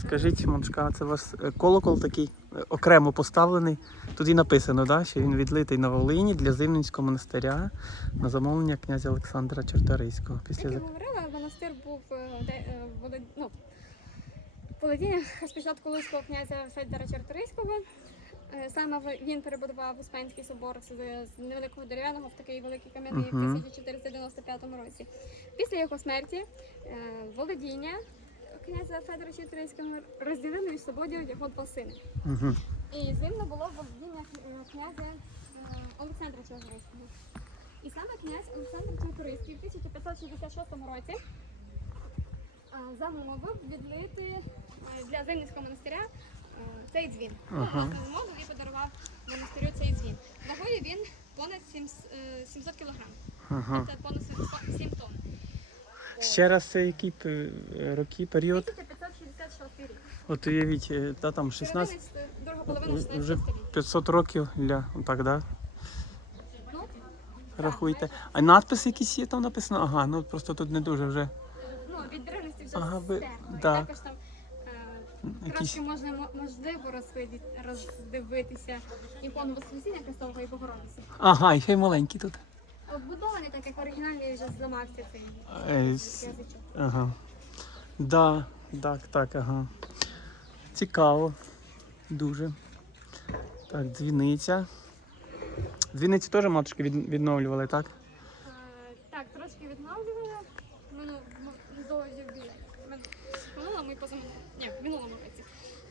Скажіть, Моншка, це у вас е, колокол такий е, окремо поставлений. Тут і написано, да, що він відлитий на Волині для Зимненського монастиря на замовлення князя Олександра Чорторийського. Після Як я говорила, монастир був е, ну, володіння спочатку Луцького князя Федора Чарторийського. Саме в- він перебудував Успенський собор з, невеликого дерев'яного в такий великий кам'яний в Мгм. 1495 році. Після його смерті володіння князя Федора Чарторийського розділили між собою його два сини. Мгм. І зимно було володіння е, князя е, Олександра Чорторийського. І саме князь Олександр Чорторийський в 1566 році е, замовив відлити для Зимницького монастиря цей дзвін. Ага. замовив і подарував монастирю цей дзвін. Вагою він понад 700, е, 700 кг, Ага. тобто понад 700 7 тонн. Ще раз це п- роки, період? 1566 рік. От уявіть, е, та там 16, е, друга половина вже століття. 500 років для, так, да? Ну, Рахуйте. А надписи якісь є там написано? Ага, ну просто тут не дуже вже ну, від древності вже Ага, ви-. І да. також там е, якісь. трошки можна мо- можливо розвиді- роздивитися ікону Воскресіння Христового і Богородиці. Ага, і ще й маленькі тут. Оббудований так, як оригінальний вже зламався цей язичок. Ага. Да, так, так, ага. Цікаво. Дуже. Так, дзвіниця. Дзвіниці теж матушки від, відновлювали, так? Е, Так, трошки відновлювали. Мину, м- до юбілею. Ми- в Минулому і позаминулому. Ні, в минулому році.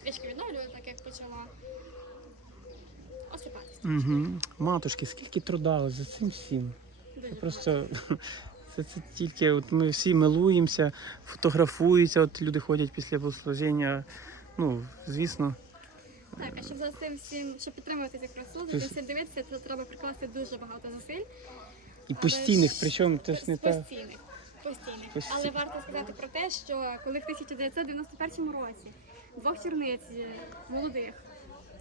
Трішки відновлювали, так як почала осипатися. Угу. Матушки, скільки труда за цим всім. Це просто це, це тільки от ми всі милуємося, фотографуються, от люди ходять після богослужіння. Ну, звісно, Так, а щоб за цим всім, щоб підтримувати цю красу, за цим всім дивитися, то треба прикласти дуже багато зусиль. і Але постійних, ж- причому це ж не та. постійних. Постійних. Пості- Але варто сказати про те, що коли в 1991 році двох черниць е, молодих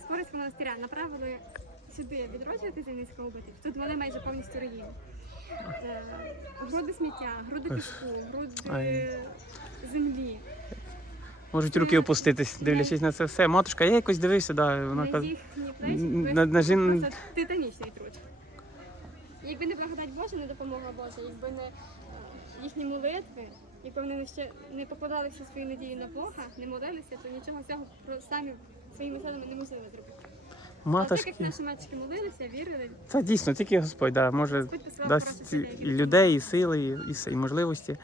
з Корицького монастиря направили сюди відроджувати Зеленського убитих, тут вони майже повністю руїни. Е, Груди сміття, груди піску, груди землі. Можуть руки опуститись, дивлячись на це все. Матушка, я якось дивився, да, вона на каже. їхні плечі на- на, на жін- просто титанічний труд. Якби не благодать Божа, не допомога Божа, якби не е, їхні молитви, якби вони не ще не покладали всі свої надії на Бога, не молилися, то нічого цього про самі своїми силами неможливо зробити. Так як наші матчики молилися, вірили, Це дійсно тільки Господь да, може Господь дасть хороших ці- людей. і людей, і сили, і, і, і можливості.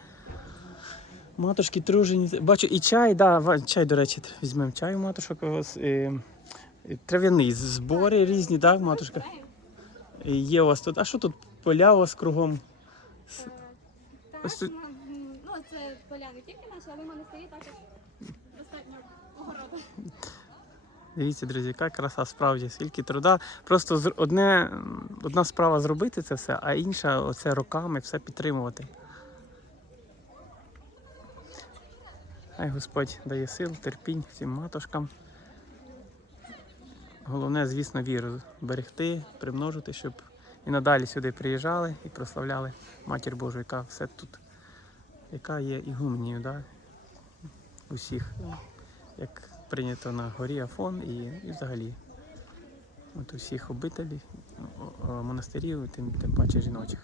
Матушки тружені. Бачу, і чай, да, ва- чай, до речі, візьмемо чай у матушок. у вас, е, е, Трав'яний, збори різні, так, матушка? знаємо, Є у вас тут. А що тут поля у вас кругом? е, Ось так, тут- м, ну це поля не тільки наші, але в монастирі також достатньо огороду. Дивіться, друзі, яка краса справді, скільки труда. Просто одне, одна справа зробити це все, а інша оце роками все підтримувати. Хай Господь дає сил, терпінь всім матушкам. Головне, звісно, віру берегти, примножити, щоб і надалі сюди приїжджали і прославляли Матір Божу, яка все тут, яка є ігуменію, да? усіх як прийнято на горі Афон і, і взагалі от усіх обителів, монастирів, тим, тим паче жіночих.